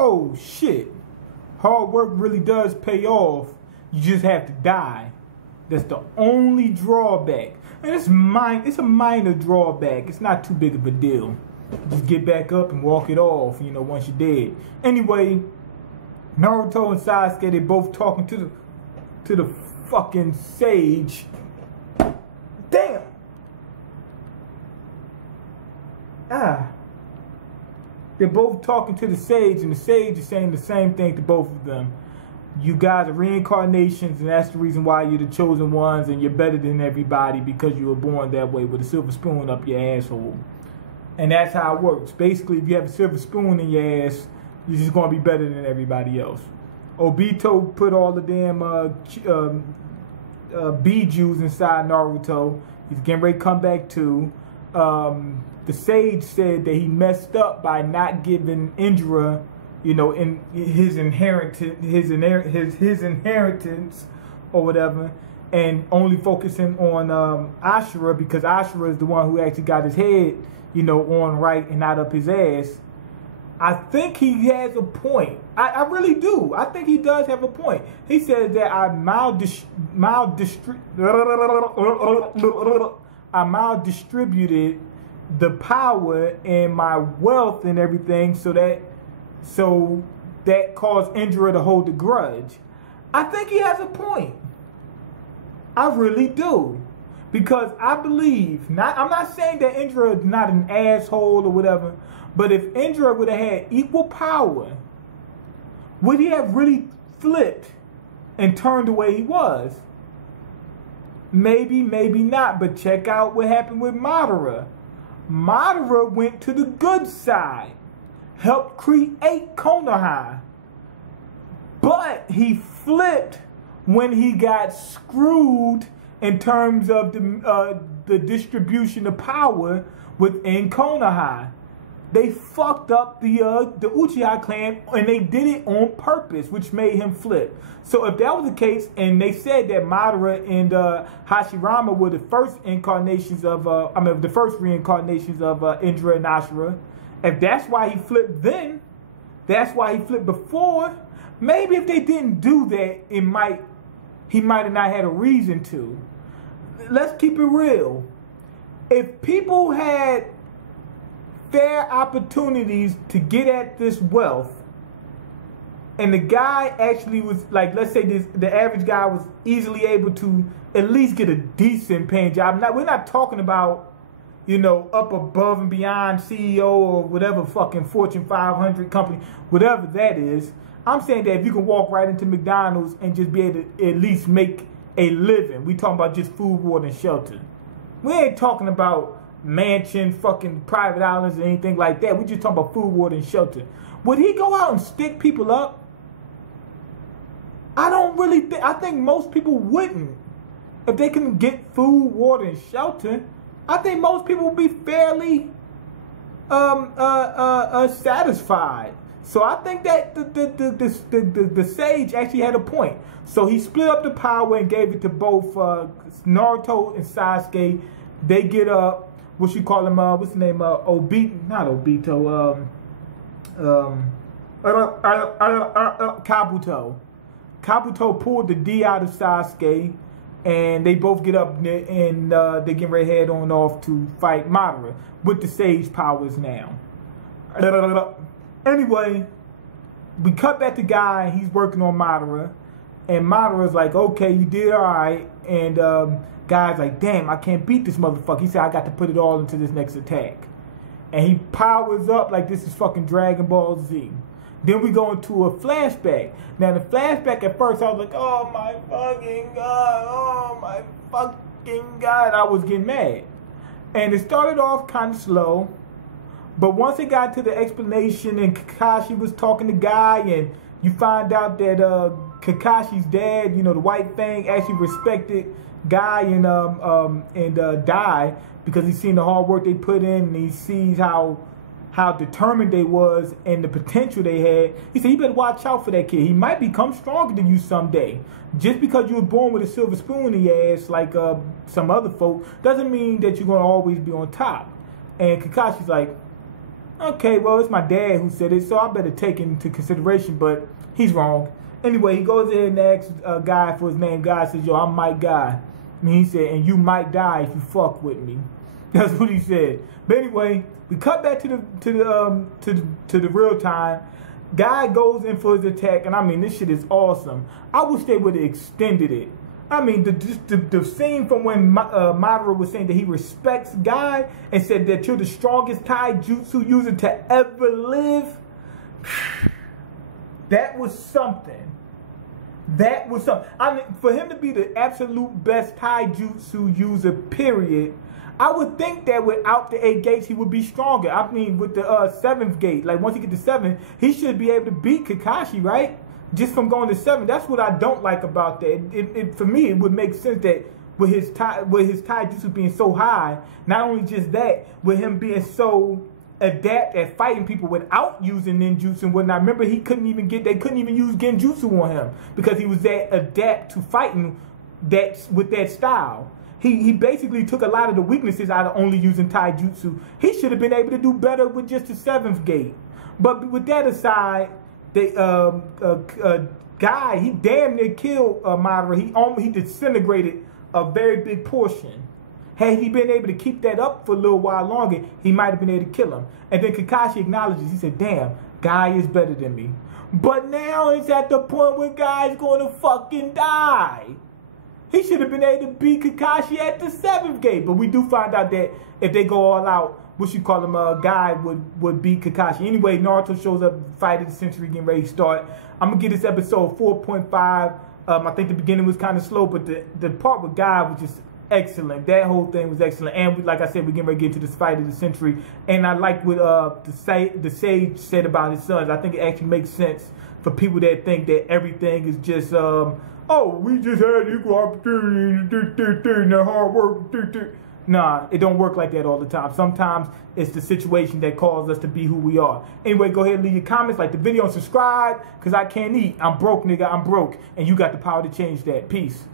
oh shit, hard work really does pay off. You just have to die. That's the only drawback. And it's a minor drawback. It's not too big of a deal. Just get back up and walk it off, you know, once you're dead. Anyway, Naruto and Sasuke, they both talking to the fucking sage. Damn. They're both talking to the sage, and the sage is saying the same thing to both of them. You guys are reincarnations, and that's the reason why you're the chosen ones, and you're better than everybody because you were born that way with a silver spoon up your asshole. And that's how it works. Basically, if you have a silver spoon in your ass, you're just going to be better than everybody else. Obito put all the damn Bijus inside Naruto. He's getting ready to come back too. The sage said that he messed up by not giving Indra, you know, in his inheritance or whatever, and only focusing on Ashura, because Ashura is the one who actually got his head, you know, on right and not up his ass. I think he has a point. I really do. I think he does have a point. He says that I maldistributed the power and my wealth and everything, so that caused Indra to hold a grudge. I think he has a point. I really do. Because I believe, I'm not saying that Indra is not an asshole or whatever, but if Indra would have had equal power, would he have really flipped and turned the way he was? Maybe, maybe not, but check out what happened with Madara. Madara went to the good side, helped create Konoha, but he flipped when he got screwed in terms of the distribution of power within Konoha. They fucked up the Uchiha clan, and they did it on purpose, which made him flip. So if that was the case, and they said that Madara and Hashirama were the first incarnations of, the first reincarnations of Indra and Ashura, if that's why he flipped then, that's why he flipped before. Maybe if they didn't do that, he might have not had a reason to. Let's keep it real. If people had fair opportunities to get at this wealth, and the guy actually was, like, let's say the average guy was easily able to at least get a decent paying job. We're not talking about, you know, up above and beyond CEO or whatever fucking Fortune 500 company, whatever that is. I'm saying that if you can walk right into McDonald's and just be able to at least make a living. We talking about just food, water, and shelter. We ain't talking about mansion, fucking private islands, or anything like that. We just talking about food, water, and shelter. Would he go out and stick people up? I don't really think. I think most people wouldn't. If they can get food, water, and shelter, I think most people would be fairly satisfied. So I think that the sage actually had a point. So he split up the power and gave it to both Naruto and Sasuke. They get up, what you call him, what's the name, Kabuto. Kabuto pulled the D out of Sasuke, and they both get up and they get ready to head on off to fight Madara with the sage powers now. Anyway, we cut back to Guy. He's working on Madara, and Madara's like, okay, you did all right. And Guy's like, damn, I can't beat this motherfucker. He said, I got to put it all into this next attack. And he powers up like this is fucking Dragon Ball Z. Then we go into a flashback. Now, the flashback, at first, I was like, oh my fucking God, oh my fucking God. I was getting mad. And it started off kind of slow. But once it got to the explanation and Kakashi was talking to Guy, and you find out that Kakashi's dad, you know, the White Fang, actually respected Guy and Dai because he's seen the hard work they put in, and he sees how determined they was and the potential they had. He said, you better watch out for that kid. He might become stronger than you someday. Just because you were born with a silver spoon in your ass like some other folk doesn't mean that you're going to always be on top. And Kakashi's like, Okay, well, it's my dad who said it, so I better take it into consideration, but he's wrong. Anyway, he goes in and asks a guy for his name. Guy says, yo, I'm Mike Guy. And he said, and you might die if you fuck with me. That's what he said. But anyway, we cut back to the real time. Guy goes in for his attack, and I mean, this shit is awesome. I wish they would have extended it. I mean, the scene from when Madara was saying that he respects Guy and said that you're the strongest taijutsu user to ever live. That was something. That was something. I mean, for him to be the absolute best taijutsu user, period, I would think that without the 8 gates, he would be stronger. I mean, with the 7th gate, like once he get to 7, he should be able to beat Kakashi, right? Just from going to 7. That's what I don't like about that. For me, it would make sense that with his taijutsu being so high, not only just that, with him being so adept at fighting people without using ninjutsu and whatnot. Remember, they couldn't even use genjutsu on him because he was that adept to fighting with that style. He basically took a lot of the weaknesses out of only using taijutsu. He should have been able to do better with just the 7th gate. But with that aside, Guy, he damn near killed Madara. He disintegrated a very big portion. Had he been able to keep that up for a little while longer, he might have been able to kill him. And then Kakashi acknowledges, he said, damn, Guy is better than me. But now it's at the point where Guy's going to fucking die. He should have been able to beat Kakashi at the 7th gate. But we do find out that if they go all out, Guy would beat Kakashi. Anyway, Naruto shows up, fight of the century, getting ready to start. I'm going to give this episode 4.5. I think the beginning was kind of slow, but the part with Guy was just excellent. That whole thing was excellent. And like I said, we're getting ready to get to this fight of the century. And I like what the sage said about his sons. I think it actually makes sense for people that think that everything is just, oh, we just had equal opportunity, and hard work. Nah, it don't work like that all the time. Sometimes it's the situation that calls us to be who we are. Anyway, go ahead and leave your comments, like the video, and subscribe, because I can't eat. I'm broke, nigga. I'm broke. And you got the power to change that. Peace.